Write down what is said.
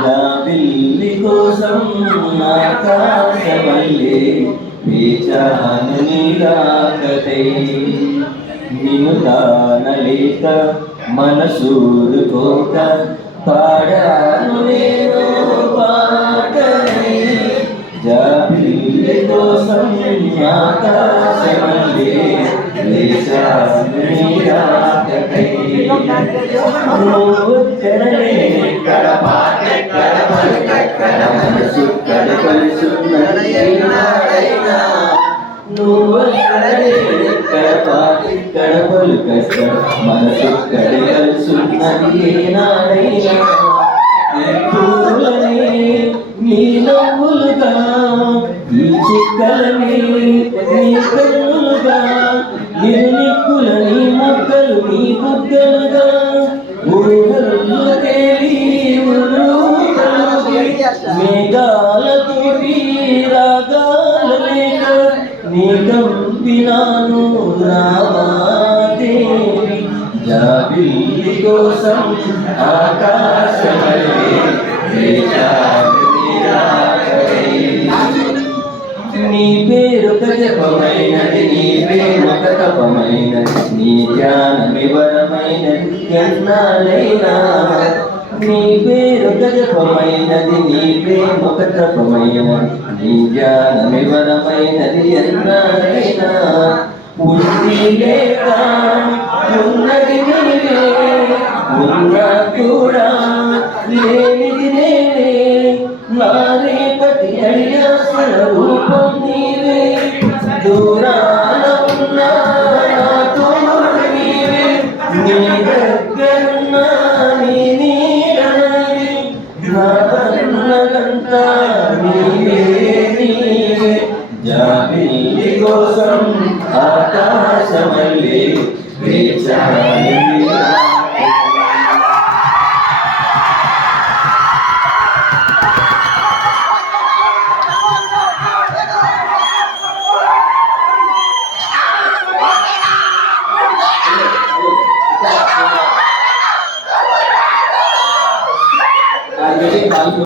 జాబిల్లి కోసం ఆకాశమల్లే వేచాను నీరాకతై నిన్ను కానలేక మనసూరుకోక పాడాను నేను పాటని జాబిల్లి కోసం ఆకాశమల్లే వేచాను నీరాకతై నువ్వు చెడలేక్కడ పాటెక్కడ పలుకెక్కడ మనసు కడకలుసున్నదైనా నువ్వు చెడలేక్కడ పాటెక్కడ పలుకెక్కడ మనసు కడకలుసున్నది ఏనాడైనా పూలని నీ నవ్వులుగా ఈ చిక్కలని నీ కన్నులుగా నిక్కులని మొక్కలు నీ బుగ్గలుగా ఊహలు తేలి మేఘాలతోటి రాగాల లేక నీ కంపినాను రావాదేవి జాబిల్లి కోసం ఆకాశమల్లే వేచాను నీరాకతై నీ పేరొక జపమైనది నీ ప్రేమొక తపమైనది నీ ధ్యానమివరమైనది ఎన్నాళ్ళైనా నీ పేరొక జపమైనది నీ ప్రేమొక తపమైనది నీ ధ్యానమివరమైనది ఎన్నాళ్ళైనా ఉంది లేక ఉన్నది నీవే ఉన్నా కూడా లేనిది నేనే నా రేపటి అడియాసల రూపం నీవే దూరాన ఉన్నా నా తోడు నీవే నీ దగ్గరున్నా నీ నీడనది నా కన్నదంతా నీవే నీవే జాబిల్లి కోసం ఆకాశమల్లే వేచాను